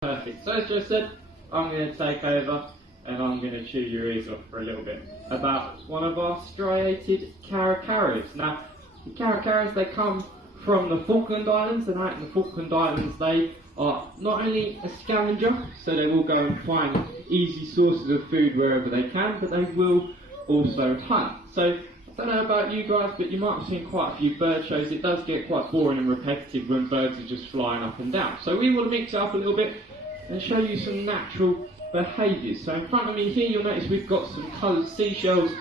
Perfect. So as just said, I'm going to take over and I'm going to chew your ears off for a little bit about one of our striated caracaras. Now, the caracaras, they come from the Falkland Islands, and out in the Falkland Islands they are not only a scavenger, so they will go and find easy sources of food wherever they can, but they will also hunt. So I don't know about you guys, but you might have seen quite a few bird shows. It does get quite boring and repetitive when birds are just flying up and down. So we will mix it up a little bit and show you some natural behaviours. So in front of me here, you'll notice we've got some coloured seashells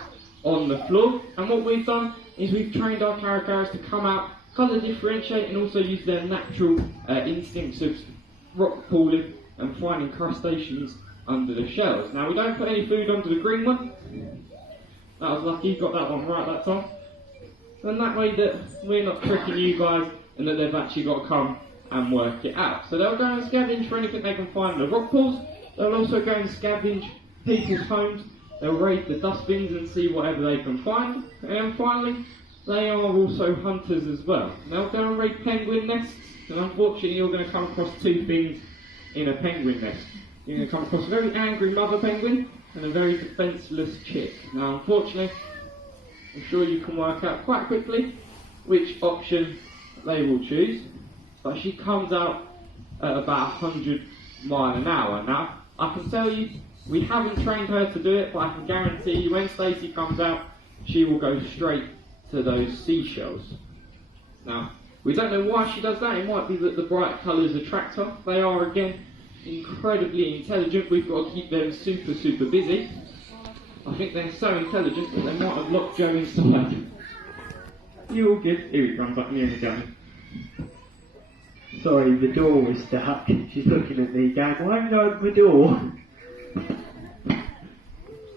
on the floor, and what we've done is we've trained our caracaras to come out, colour differentiate, and also use their natural instincts of rock pooling and finding crustaceans under the shells. Now, we don't put any food onto the green one. That was lucky, got that one right that time. And that way that we're not tricking you guys and that they've actually got to come and work it out. So they'll go and scavenge for anything they can find in the rock pools. They'll also go and scavenge people's homes. They'll raid the dustbins and see whatever they can find. And finally, they are also hunters as well. They'll go and raid penguin nests, and unfortunately you're going to come across two things in a penguin nest. You're going to come across a very angry mother penguin and a very defenceless chick. Now unfortunately, I'm sure you can work out quite quickly which option they will choose, but she comes out at about 100 miles an hour. Now, I can tell you, we haven't trained her to do it, but I can guarantee you when Stacey comes out, she will go straight to those seashells. Now, we don't know why she does that. It might be that the bright colours attract her. They are, again, incredibly intelligent. We've got to keep them super, super busy. I think they're so intelligent that they might have locked Joe inside. You all good? Here he comes up near me going. Sorry, the door was stuck. She's looking at me going, why haven't you opened the door?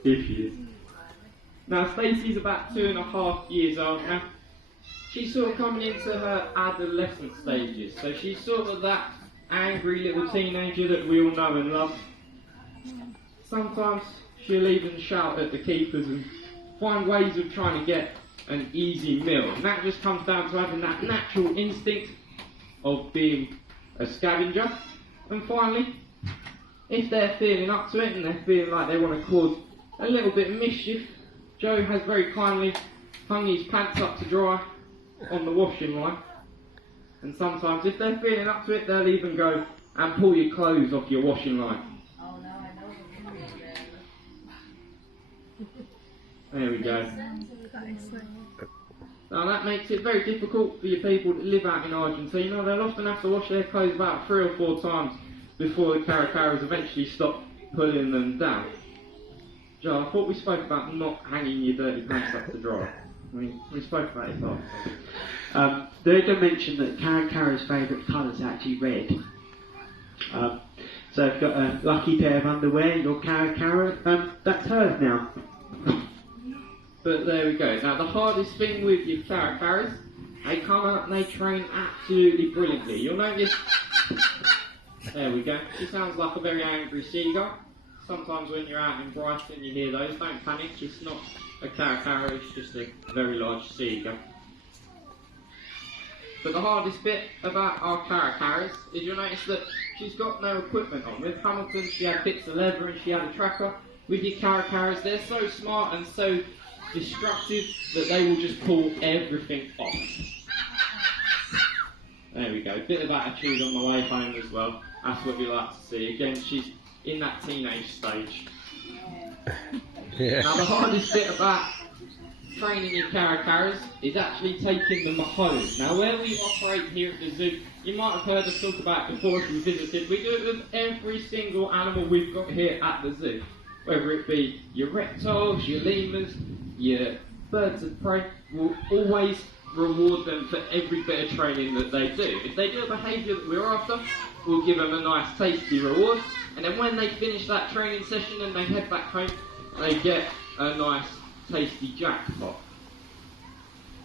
Here she is. Now, Stacey's about 2.5 years old now. She's sort of coming into her adolescent stages, so she's sort of that angry little teenager that we all know and love. Sometimes she'll even shout at the keepers and find ways of trying to get an easy meal. And that just comes down to having that natural instinct of being a scavenger. And finally, if they're feeling up to it and they're feeling like they want to cause a little bit of mischief, Joe has very kindly hung his pants up to dry on the washing line. And sometimes if they're feeling up to it, they'll even go and pull your clothes off your washing line. Oh no, I know. There we go. Now that makes it very difficult for your people that live out in Argentina. They'll often have to wash their clothes about 3 or 4 times before the caracaras eventually stop pulling them down. Joe, I thought we spoke about not hanging your dirty pants up to dry. We spoke about it last time. They did mention that Caracaras' favourite colour is actually red. So I've got a lucky pair of underwear, your Caracara, that's hers now. But there we go. Now the hardest thing with your caracaras, they come out and they train absolutely brilliantly. You'll notice, there we go, she sounds like a very angry seagull. Sometimes when you're out in Brighton you hear those, don't panic, it's not a caracara, it's just a very large seagull. But the hardest bit about our caracaras is you'll notice that she's got no equipment on. With Hamilton she had bits of leather and she had a tracker. With your caracaras, they're so smart and so destructive that they will just pull everything off. There we go, bit of attitude on the way home as well. That's what we like to see. Again, she's in that teenage stage. Yeah. Now the hardest bit about training your caracaras is actually taking them home. Now where we operate here at the zoo, you might have heard us talk about it before if you visited. We do it with every single animal we've got here at the zoo. Whether it be your reptiles, your lemurs, your birds of prey, we'll always reward them for every bit of training that they do. If they do a behaviour that we're after, we'll give them a nice tasty reward, and then when they finish that training session and they head back home, they get a nice tasty jackpot.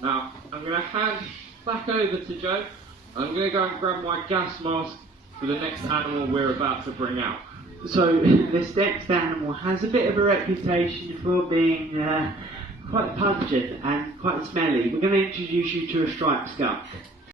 Now, I'm going to hand back over to Joe. I'm going to go and grab my gas mask for the next animal we're about to bring out. So this next animal has a bit of a reputation for being quite pungent and quite smelly. We're going to introduce you to a striped skunk.